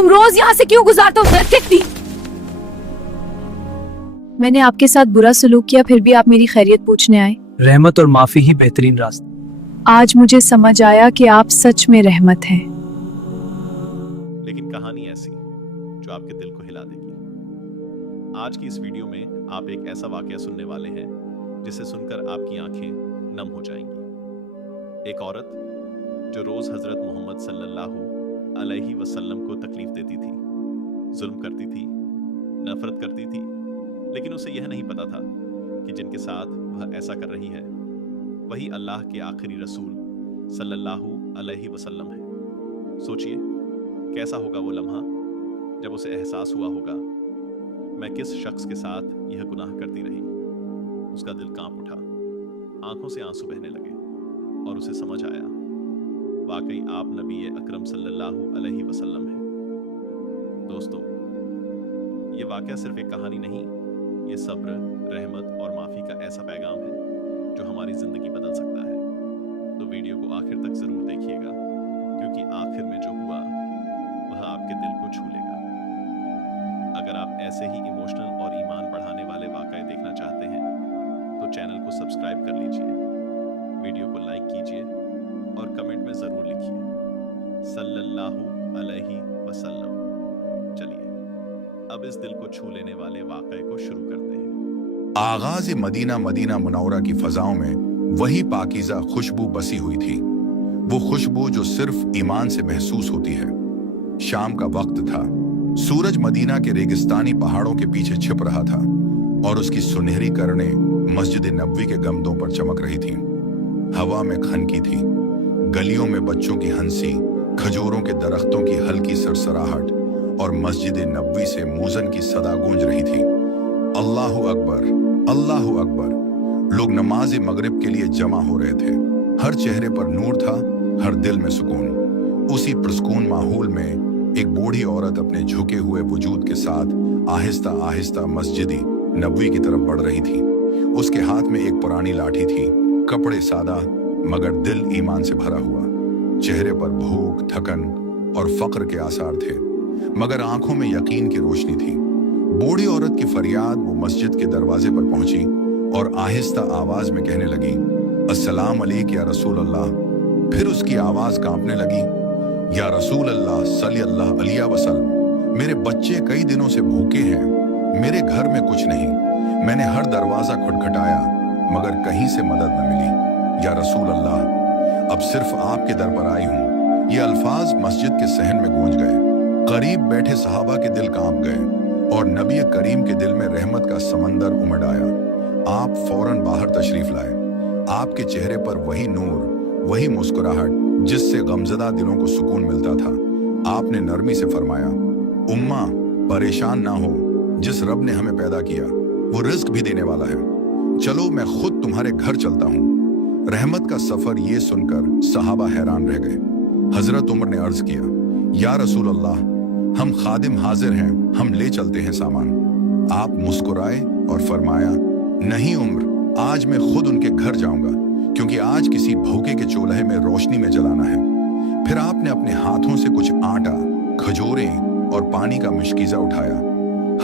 तुम रोज यहाँ से क्यों गुजारते हो? कितनी मैंने आपके साथ बुरा सलूक किया, फिर भी आप मेरी खैरियत पूछने आए। रहमत और माफी ही बेहतरीन रास्ता। आज मुझे समझ आया कि आप सच में रहमत हैं। लेकिन कहानी ऐसी जो आपके दिल को हिला देगी। आज की इस वीडियो में आप एक ऐसा वाकया सुनने वाले हैं जिसे सुनकर आपकी आंखें नम हो जाएंगी। एक औरत जो रोज हजरत मोहम्मद सल्लल्लाहु अलैहि वसल्लम को तकलीफ देती थी, जुल्म करती थी, नफरत करती थी, लेकिन उसे यह नहीं पता था कि जिनके साथ वह ऐसा कर रही है वही अल्लाह के आखिरी रसूल सल्लल्लाहु अलैहि वसल्लम है। सोचिए कैसा होगा वो लम्हा जब उसे एहसास हुआ होगा, मैं किस शख्स के साथ यह गुनाह करती रही। उसका दिल कांप उठा, आंखों से आंसू बहने लगे और उसे समझ आया वाकई आप नबी अकरम सल्लल्लाहु अलैहि वसल्लम हैं। दोस्तों, ये वाकया सिर्फ एक कहानी नहीं, ये सब्र, रहमत और माफी का ऐसा पैगाम है जो हमारी जिंदगी बदल सकता है। तो वीडियो को आखिर तक जरूर देखिएगा, क्योंकि आखिर में जो हुआ वह आपके दिल को छू लेगा। अगर आप ऐसे ही इमोशनल और ईमान बढ़ाने वाले वाकये देखना चाहते हैं तो चैनल को सब्सक्राइब कर लीजिए, वीडियो को लाइक कीजिए और कमेंट में जरूर लिखिए सल्लल्लाहु अलैहि वसल्लम। चलिए अब इस दिल को छू लेने वाले वाकये को शुरू करते हैं। आगाज मदीना मुनव्वरा की फजाओं में वही पाकीज़ा खुशबू बसी हुई थी, वो खुशबू जो सिर्फ ईमान से महसूस होती है। शाम का वक्त था, सूरज मदीना के रेगिस्तानी पहाड़ों के पीछे छिप रहा था और उसकी सुनहरी किरणें मस्जिद नबवी के गंबदों पर चमक रही थीं। हवा में खनकी थी, गलियों में बच्चों की हंसी, खजूरों के दरख्तों की हल्की सरसराहट और मस्जिद नबवी से मूजन की सदा गूंज रही थी। अल्लाहु अकबर, अल्लाहु अकबर। लोग नमाज मगरिब के लिए जमा हो रहे थे। हर चेहरे पर नूर था, हर दिल में सुकून। उसी पुरस्कून माहौल में एक बूढ़ी औरत अपने झुके हुए वजूद के साथ आहिस्ता आहिस्ता मस्जिद नबवी की तरफ बढ़ रही थी। उसके हाथ में एक पुरानी लाठी थी, कपड़े सादा मगर दिल ईमान से भरा हुआ। चेहरे पर भूख, थकन और फक्र के आसार थे, मगर आंखों में यकीन की रोशनी थी। बूढ़ी औरत की फरियाद वो मस्जिद के दरवाजे पर पहुंची और आहिस्ता आवाज में कहने लगी, अस्सलाम अलैक या रसूल अल्लाह। फिर उसकी आवाज कांपने लगी, या रसूल अल्लाह सल्लल्लाहु अलैहि वसल्लम, मेरे बच्चे कई दिनों से भूखे हैं, मेरे घर में कुछ नहीं। मैंने हर दरवाजा खटखटाया मगर कहीं से मदद न मिली। या रसूल अल्लाह, अब सिर्फ आपके दर पर आई हूँ। ये अल्फाज मस्जिद के सहन में गूंज गए। करीब बैठे सहाबा के दिल कांप गए और नबी करीम के दिल में रहमत का समंदर उमड़ आया। आप फौरन बाहर तशरीफ लाए। आपके चेहरे पर वही नूर, वही मुस्कुराहट जिससे गमजदा दिलों को सुकून मिलता था। आपने नरमी से फरमाया, उम्मा परेशान ना हो, जिस रब ने हमें पैदा किया वो रिज्क भी देने वाला है। चलो मैं खुद तुम्हारे घर चलता हूँ। रहमत का सफर ये सुनकर सहाबा हैरान रह गए। हजरत उमर ने अर्ज किया, या रसूल अल्लाह, हम खादिम हाजिर हैं, हम ले चलते हैं सामान। आप मुस्कुराए और फरमाया, नहीं उम्र, आज मैं खुद उनके घर जाऊंगा, क्योंकि आज किसी भूखे के चूल्हे में रोशनी में जलाना है। फिर आपने अपने हाथों से कुछ आटा, खजूरें और पानी का मिश्कीजा उठाया।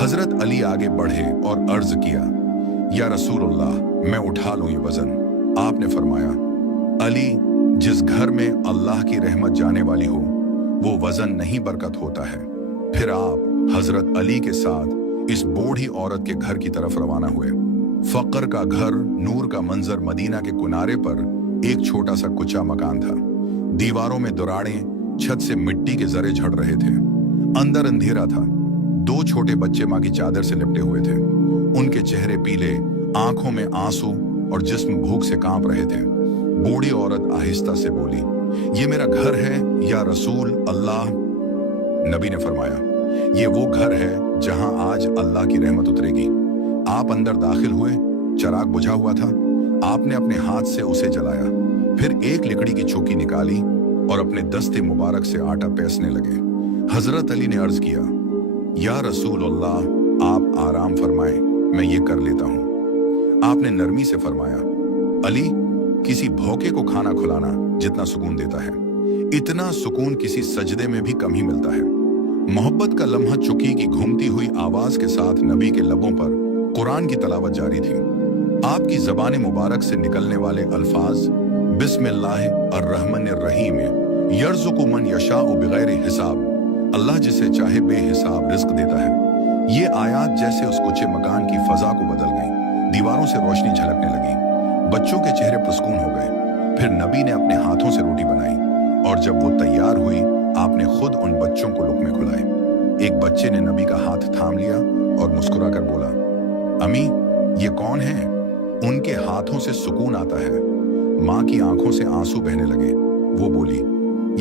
हजरत अली आगे बढ़े और अर्ज किया, या रसूल अल्लाह, मैं उठा लूं ये वजन। आपने फरमाया, अली, जिस घर में अल्लाह की रहमत जाने वाली हो वो वजन नहीं बरकत होता है। फिर आप हजरत अली के साथ इस बूढ़ी औरत के घर की तरफ रवाना हुए। फकर का घर, नूर का मंजर। मदीना के किनारे पर एक छोटा सा कुचा मकान था। दीवारों में दुराड़ें, छत से मिट्टी के जरे झड़ रहे थे। अंदर अंधेरा था। दो छोटे बच्चे माँ की चादर से लिपटे हुए थे। उनके चेहरे पीले, आंखों में आंसू और जिस्म भूख से कांप रहे थे। बूढ़ी औरत आहिस्ता से बोली, ये मेरा घर है या रसूल अल्लाह। नबी ने फरमाया, ये वो घर है जहां आज अल्लाह की रहमत उतरेगी। आप अंदर दाखिल हुए। चिराग बुझा हुआ था। आपने अपने हाथ से उसे जलाया, फिर एक लकड़ी की चौकी निकाली और अपने दस्ते मुबारक से आटा पीसने लगे। हजरत अली ने अर्ज किया, या रसूल अल्लाह, आप आराम फरमाएं, मैं ये कर लेता हूं। आपने नरमी से फरमाया, अली, किसी भूखे को खाना खिलाना जितना सुकून देता है, इतना सुकून किसी सजदे में भी कम ही मिलता है। मोहब्बत का लम्हा चुकी की घूमती हुई आवाज के साथ नबी के लबों पर कुरान की तलावत जारी थी। आपकी ज़बान मुबारक से निकलने वाले अल्फाज बिस्मिल्लाहिर्रहमानिर्रहीम यर्ज़ुक़ु मन यशाउ बिगैर हिसाब, अल्लाह जिसे चाहे बेहिसाब रिस्क देता है। ये आयात जैसे उस ऊंचे मकान की फजा को बदल गई। दीवारों से रोशनी झलकने लगी, बच्चों के चेहरे पुरस्कून हो गए। फिर नबी ने अपने हाथों से रोटी बनाई और जब वो तैयार हुई आपने खुद उन बच्चों को लुक़मे खुलाए। एक बच्चे ने नबी का हाथ थाम लिया और मुस्कुराकर बोला, अमी ये कौन है? उनके हाथों से सुकून आता है। माँ की आंखों से आंसू बहने लगे। वो बोली,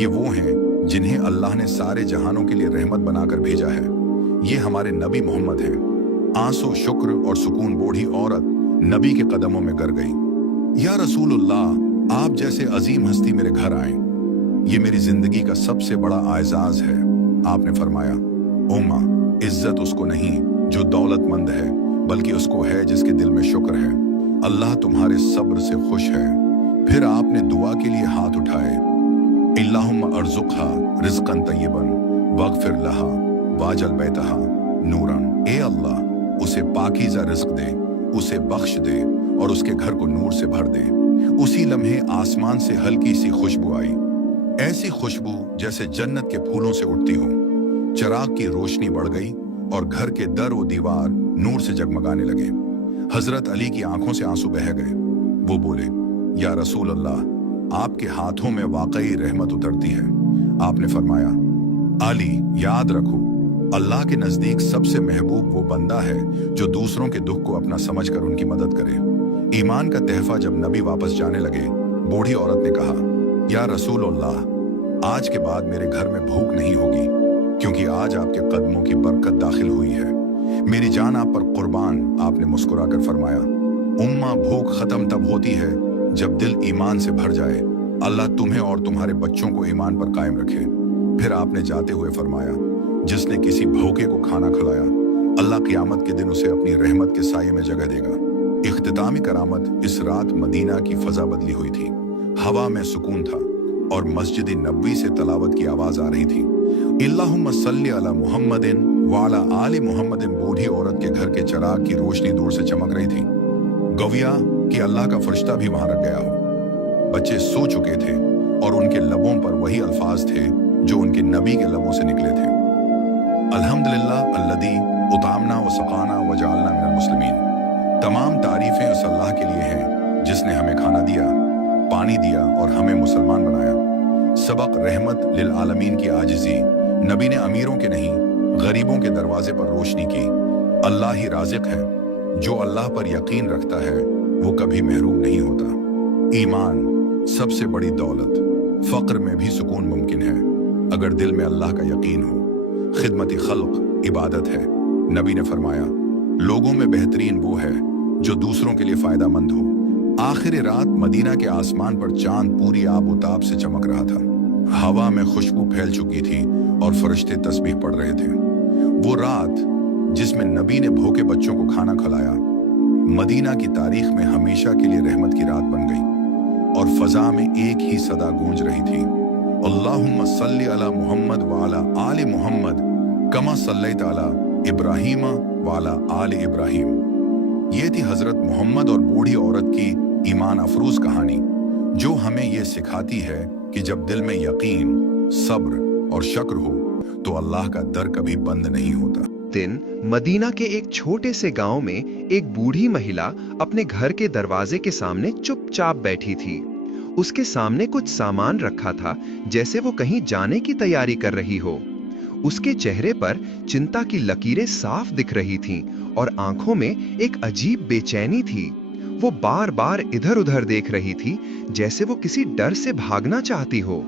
ये वो हैं जिन्हें अल्लाह ने सारे जहानों के लिए रहमत बनाकर भेजा है। ये हमारे नबी मोहम्मद हैं। आंसू, शुक्र और सुकून बूढ़ी औरत नबी के कदमों में गिर गई। या रसूलुल्लाह, आप जैसे अजीम हस्ती मेरे घर आए, ये मेरी जिंदगी का सबसे बड़ा आएजाज है। आपने फरमाया, उम्मा, इज्जत उसको नहीं जो दौलतमंद है, बल्कि उसको है जिसके दिल में शुक्र है। अल्लाह तुम्हारे सब्र से खुश है। फिर आपने दुआ के लिए हाथ उठाए, इल्लाहुम्मा अर्जुक़हा रिज़्क़न तय्यबन वग़फ़िर लहा वाजल बैतहा नूरन। ए अल्लाह, उसे पाकीज़ा रिज़्क़ दे, उसे बख्श दे और उसके घर को नूर से भर दे। उसी लम्हे आसमान से हल्की सी खुशबू आई, ऐसी खुशबू जैसे जन्नत के फूलों से उठती हो। चिराग की रोशनी बढ़ गई और घर के दर व दीवार नूर से जगमगाने लगे। हजरत अली की आंखों से आंसू बह गए। वो बोले, या रसूल अल्लाह, आपके हाथों में वाकई रहमत उतरती है। आपने फरमाया, अली याद रखो, अल्लाह के नजदीक सबसे महबूब वो बंदा है जो दूसरों के दुख को अपना समझकर उनकी मदद करे। ईमान का तहफा जब नबी वापस जाने लगे, बूढ़ी औरत ने कहा, या रसूल अल्लाह, आज के बाद मेरे घर में भूख नहीं होगी, क्योंकि आज आपके कदमों की बरकत दाखिल हुई है। मेरी जान आप पर कुर्बान। आपने मुस्कुराकर फरमाया, उम्मा, भूख खत्म तब होती है जब दिल ईमान से भर जाए। अल्लाह तुम्हें और तुम्हारे बच्चों को ईमान पर कायम रखे। फिर आपने जाते हुए फरमाया, जिसने किसी भूखे को खाना खिलाया, अल्लाह क़यामत के दिन उसे अपनी रहमत के साये में जगह देगा। इख्तितामी करामत इस रात मदीना की फजा बदली हुई थी। हवा में सुकून था और मस्जिद नबवी से तलावत की आवाज आ रही थी, इल्लाहुम्मा सल्ली अला मुहम्मदिन व अला आले मुहम्मदिन। बूढ़ी औरत के घर के चिराग की रोशनी दूर से चमक रही थी। गविया कि अल्लाह का फरिश्ता भी वहां रख गया हो। बच्चे सो चुके थे और उनके लबों पर वही अल्फाज थे जो उनके नबी के लबों से निकले थे, अल्हम्दुलिल्लाह अल्लज़ी उतामना व सक़ाना व जअलना मिनल मुस्लिमीन। तमाम तारीफें उस अल्लाह के लिए हैं जिसने हमें खाना दिया, पानी दिया और हमें मुसलमान बनाया। सबक रहमत लिल आलमीन की आजिज़ी। नबी ने अमीरों के नहीं, गरीबों के दरवाजे पर रोशनी की। अल्लाह ही राज़िक़ है। जो अल्लाह पर यकीन रखता है वो कभी महरूम नहीं होता। ईमान सबसे बड़ी दौलत। फ़क्र में भी सुकून मुमकिन है अगर दिल में अल्लाह का यकीन हो। खिदमती खल्क इबादत है। नबी ने फरमाया, लोगों में बेहतरीन वो है जो दूसरों के लिए फ़ायदा मंद हो। आखिर रात मदीना के आसमान पर चांद पूरी आबोताब से चमक रहा था। हवा में खुशबू फैल चुकी थी और फरिश्ते तस्बीह पढ़ रहे थे। वो रात जिसमें नबी ने भूखे बच्चों को खाना खिलाया, मदीना की तारीख में हमेशा के लिए रहमत की रात बन गई और फजा में एक ही सदा गूंज रही थी, अल्लाहुम्मा सल्ली अला मुहम्मद व अला आले मुहम्मद कमा सल्लैत अला इब्राहीम व अला आले इब्राहीम। ये थी हजरत मोहम्मद और बूढ़ी औरत की ईमान अफरूज कहानी, जो हमें ये सिखाती है कि जब दिल में यकीन, सब्र और शक्र हो तो अल्लाह का दर कभी बंद नहीं होता। दिन मदीना के एक छोटे से गांव में एक बूढ़ी महिला अपने घर के दरवाजे के सामने चुपचाप बैठी थी। उसके सामने कुछ सामान रखा था, जैसे वो कहीं जाने की तैयारी कर रही हो। उसके चेहरे पर चिंता की लकीरें साफ दिख रही थीं और आंखों में एक अजीब बेचैनी थी। वो बार बार इधर उधर देख रही थी, जैसे वो किसी डर से भागना चाहती हो।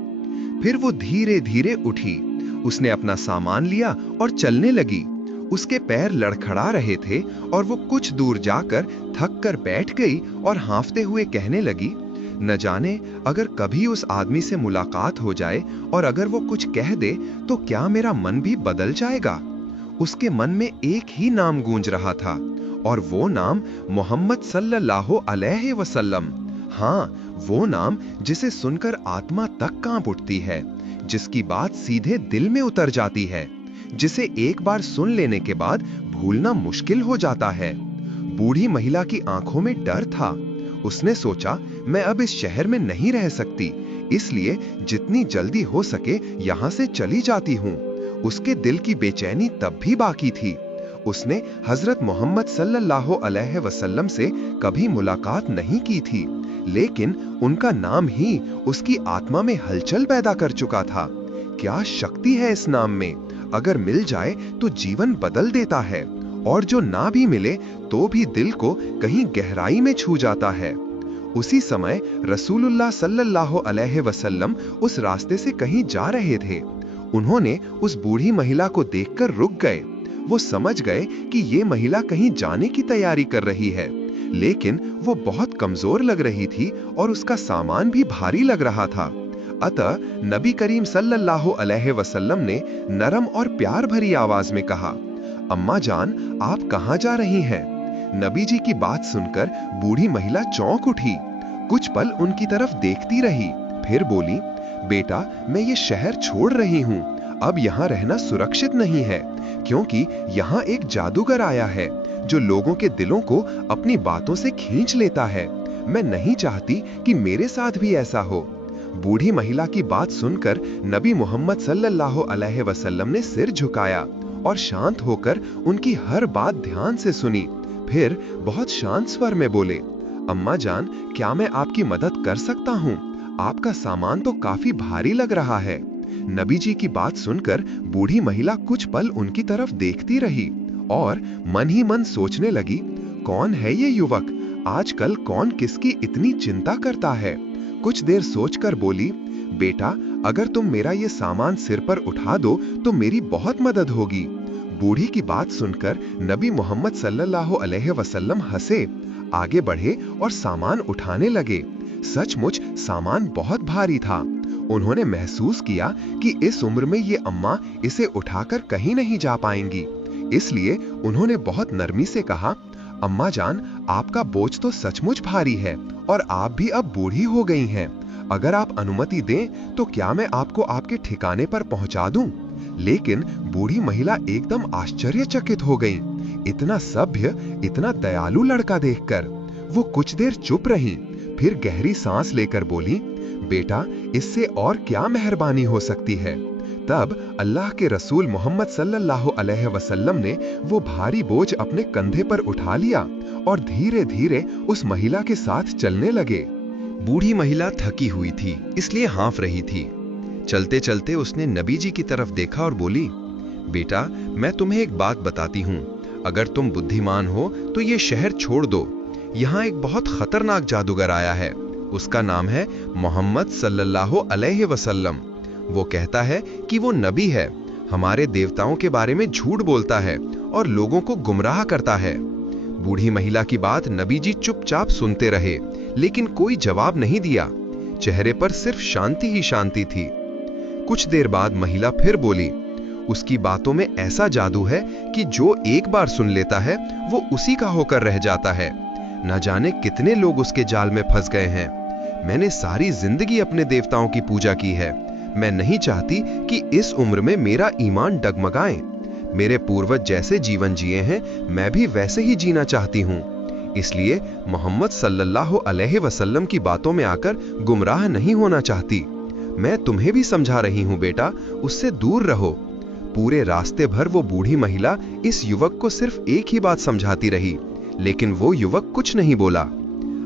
फिर वो धीरे धीरे उठी। उसने अपना सामान लिया और चलने लगी। उसके पैर लड़खड़ा रहे थे और वो कुछ दूर जाकर थक कर बैठ गई और हांफते हुए कहने लगी, न जाने अगर कभी उस आदमी से मुलाकात हो जाए और अगर वो कुछ कह दे तो क्या मेरा मन भी बदल जाएगा। उसके मन में एक ही नाम गूंज रहा था और वो नाम मोहम्मद सल्लल्लाहु अलैहि वसल्लम। हाँ, वो नाम जिसे सुनकर आत्मा तक कांप उठती है, जिसकी बात सीधे दिल में उतर जाती है, जिसे एक बार सुन लेने के बाद भूलना मुश्किल हो जाता है। बूढ़ी महिला की आंखों में डर था। उसने सोचा, मैं अब इस शहर में नहीं रह सकती, इसलिए जितनी जल्दी हो सके यहाँ से चली जाती हूँ। उसके दिल की बेचैनी तब भी बाकी थी। उसने हजरत मोहम्मद सल्लल्लाहु अलैहि वसल्लम से कभी मुलाकात नहीं की थी, लेकिन उनका नाम ही उसकी आत्मा में हलचल पैदा कर चुका था। क्या शक्ति है इस नाम में! अगर मिल जाए तो जीवन बदल देता है, और जो ना भी मिले तो भी दिल को कहीं गहराई में छू जाता है। उसी समय रसूलुल्लाह सल्लल्लाहु अलैहि वसल्लम उस रास्ते से कहीं जा रहे थे। उन्होंने उस बूढ़ी महिला को देखकर रुक गए। वो समझ गए कि ये महिला कहीं जाने की तैयारी कर रही है, लेकिन वो बहुत कमजोर लग रही थी और उसका सामान भी भारी लग रहा था। अतः नबी करीम सल्लल्लाहु अलैहि वसल्लम ने नरम और प्यार भरी आवाज में कहा, अम्मा जान, आप कहाँ जा रही हैं? नबी जी की बात सुनकर बूढ़ी महिला चौंक उठी। कुछ पल उनकी तरफ देखती रही, फिर बोली, बेटा, मैं ये शहर छोड़ रही हूँ। अब यहाँ रहना सुरक्षित नहीं है, क्योंकि यहाँ एक जादूगर आया है जो लोगों के दिलों को अपनी बातों से खींच लेता है। मैं नहीं चाहती कि मेरे साथ भी ऐसा हो। बूढ़ी महिला की बात सुनकर नबी मोहम्मद सल्लल्लाहु अलैहि वसल्लम ने सिर झुकाया और शांत होकर उनकी हर बात ध्यान से सुनी। फिर बहुत शांत स्वर में बोले, अम्मा जान, क्या मैं आपकी मदद कर सकता हूँ? आपका सामान तो काफी भारी लग रहा है। नबी जी की बात सुनकर बूढ़ी महिला कुछ पल उनकी तरफ देखती रही और मन ही मन सोचने लगी, कौन है ये युवक? आजकल कौन किसकी इतनी चिंता करता है? कुछ देर सोचकर बोली, बेटा, अगर तुम मेरा ये सामान सिर पर उठा दो तो मेरी बहुत मदद होगी। बूढ़ी की बात सुनकर नबी मोहम्मद सल्लल्लाहु अलैहि वसल्लम हंसे, आगे बढ़े और सामान उठाने लगे। सचमुच सामान बहुत भारी था। उन्होंने महसूस किया कि इस उम्र में ये अम्मा इसे उठाकर कहीं नहीं जा पाएंगी, इसलिए उन्होंने बहुत नरमी से कहा, अम्मा जान, आपका बोझ तो सचमुच भारी है और आप भी अब बूढ़ी हो गई हैं। अगर आप अनुमति दें तो क्या मैं आपको आपके ठिकाने पर पहुंचा दूं? लेकिन बूढ़ी महिला एकदम आश्चर्यचकित हो गई। इतना सभ्य, इतना दयालु लड़का देखकर वो कुछ देर चुप रही, फिर गहरी सांस लेकर बोली, बेटा, इससे और क्या मेहरबानी हो सकती है? तब अल्लाह के रसूल मोहम्मद सल्लल्लाहु अलैहि वसल्लम ने वो भारी बोझ अपने कंधे पर उठा लिया और धीरे धीरे उस महिला के साथ चलने लगे। बूढ़ी महिला थकी हुई थी, इसलिए हाँफ रही थी। चलते चलते उसने नबी जी की तरफ देखा और बोली, बेटा, मैं तुम्हें एक बात बताती हूँ। अगर तुम बुद्धिमान हो तो ये शहर छोड़ दो। यहाँ एक बहुत खतरनाक जादूगर आया है। उसका नाम है मोहम्मद सल्लल्लाहु अलैहि वसल्लम। वो कहता है कि वो नबी है, हमारे देवताओं के बारे में झूठ बोलता है और लोगों को गुमराह करता है। बूढ़ी महिला की बात नबी जी चुपचाप सुनते रहे, लेकिन कोई जवाब नहीं दिया। चेहरे पर सिर्फ शांति ही शांति थी। कुछ देर बाद महिला फिर बोली, उसकी बातों में ऐसा जादू है कि जो एक बार सुन लेता है वो उसी का होकर रह जाता है। न जाने कितने लोग उसके जाल में फंस गए हैं। मैंने सारी जिंदगी अपने देवताओं की पूजा की है। मैं नहीं चाहती कि इस उम्र में मेरा ईमान डगमगाए। मेरे पूर्वज जैसे जीवन जिए हैं, मैं भी वैसे ही जीना चाहती हूँ। इसलिए मोहम्मद सल्लल्लाहु अलैहि वसल्लम की बातों में आकर गुमराह नहीं होना चाहती। मैं तुम्हें भी समझा रही हूँ बेटा, उससे दूर रहो। पूरे रास्ते भर वो बूढ़ी महिला इस युवक को सिर्फ एक ही बात समझाती रही, लेकिन वो युवक कुछ नहीं बोला।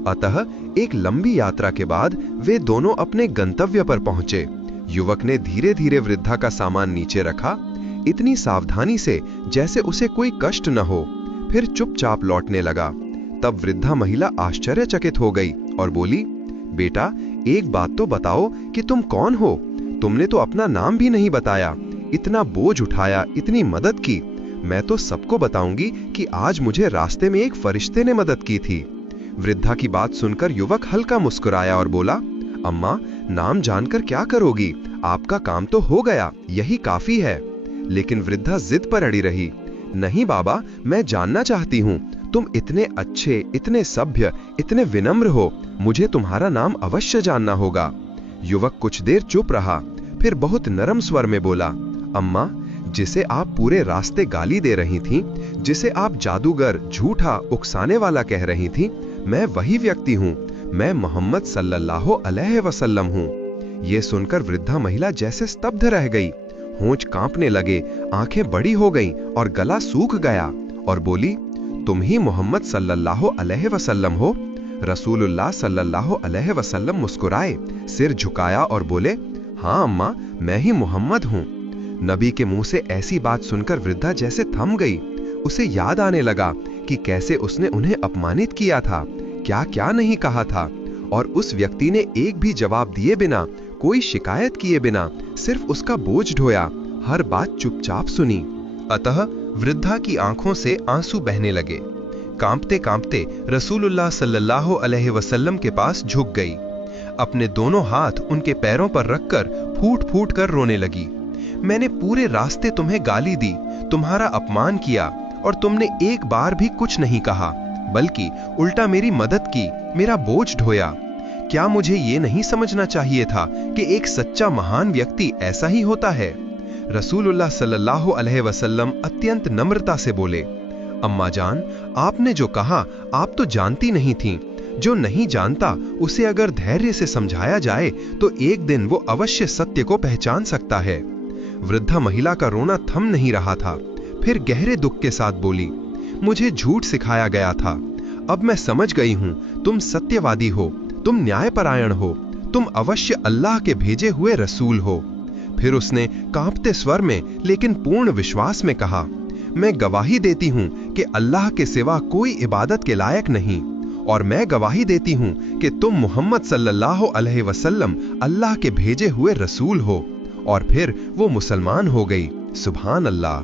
अतः एक लंबी यात्रा के बाद वे दोनों अपने गंतव्य पर पहुंचे। युवक ने धीरे धीरे वृद्धा का सामान नीचे रखा, इतनी सावधानी से जैसे उसे कोई कष्ट न हो, फिर चुपचाप लौटने लगा। तब वृद्धा महिला आश्चर्यचकित हो गई और बोली, बेटा, एक बात तो बताओ कि तुम कौन हो? तुमने तो अपना नाम भी नहीं बताया। इतना बोझ उठाया, इतनी मदद की। मैं तो सबको बताऊंगी कि आज मुझे रास्ते में एक फरिश्ते ने मदद की थी। वृद्धा की बात सुनकर युवक हल्का मुस्कुराया और बोला, अम्मा, नाम जानकर क्या करोगी? आपका काम तो हो गया, यही काफी है। लेकिन वृद्धा जिद पर अड़ी रही, नहीं बाबा, मैं जानना चाहती हूँ। तुम इतने अच्छे, इतने सभ्य, इतने विनम्र हो, मुझे तुम्हारा नाम अवश्य जानना होगा। युवक कुछ देर चुप रहा, फिर बहुत नरम स्वर में बोला, अम्मा, जिसे आप पूरे रास्ते गाली दे रही थीं, जिसे आप जादूगर, झूठा, उकसाने वाला कह रही थीं, मैं वही व्यक्ति हूं। मैं मोहम्मद सल्लल्लाहु अलैहि वसल्लम हूं। ये सुनकर वृद्धा महिला जैसे स्तब्ध रह गई। होंठ कांपने लगे, आंखें बड़ी हो गईं और गला सूख गया और बोली, तुम ही मोहम्मद सल्लल्लाहु अलैहि वसल्लम हो? रसूलुल्लाह सल्लल्लाहु अलैहि वसल्लम मुस्कुराए, सिर झुकाया और बोले, हाँ अम्मा, मैं ही मोहम्मद हूं। नबी के मुंह से ऐसी बात सुनकर वृद्धा जैसे थम गई। उसे याद आने लगा कि कैसे उसने उन्हें अपमानित किया था, क्या क्या नहीं कहा था, और उस व्यक्ति ने एक भी जवाब दिए बिना, कोई शिकायत किए बिना सिर्फ उसका बोझ ढोया, हर बात चुपचाप सुनी। अतः वृद्धा की आंखों से आंसू बहने लगे। कांपते कांपते रसूलुल्लाह सल्लल्लाहु अलैहि वसल्लम के पास झुक गई। अपने दोनों हाथ उनके पैरों पर रखकर फूट फूट कर रोने लगी। मैंने पूरे रास्ते तुम्हें गाली दी, तुम्हारा अपमान किया, और तुमने एक बार भी कुछ नहीं कहा, बल्कि उल्टा मेरी मदद की, मेरा बोझ ढोया। क्या मुझे ये नहीं समझना चाहिए था कि एक सच्चा महान व्यक्ति ऐसा ही होता है? रसूलुल्लाह सल्लल्लाहु अलैहि वसल्लम अत्यंत नम्रता से बोले, अम्मा जान, आपने जो कहा आप तो जानती नहीं थीं। जो नहीं जानता उसे अगर धैर्य से समझाया जाए तो एक दिन वो अवश्य सत्य को पहचान सकता है। वृद्धा महिला का रोना थम नहीं रहा था। फिर गहरे दुख के साथ बोली, मुझे झूठ सिखाया गया था, अब मैं समझ गई हूं, तुम सत्यवादी हो, तुम न्यायपरायण हो, तुम अवश्य अल्लाह के भेजे हुए रसूल हो। फिर उसने कांपते स्वर में लेकिन पूर्ण विश्वास में कहा, मैं गवाही देती हूं कि अल्लाह के सिवा कोई इबादत के लायक नहीं, और मैं गवाही देती हूं कि तुम मोहम्मद सल्लल्लाहु अलैहि वसल्लम अल्लाह के भेजे हुए रसूल हो। और फिर वो मुसलमान हो गई। सुभान अल्लाह।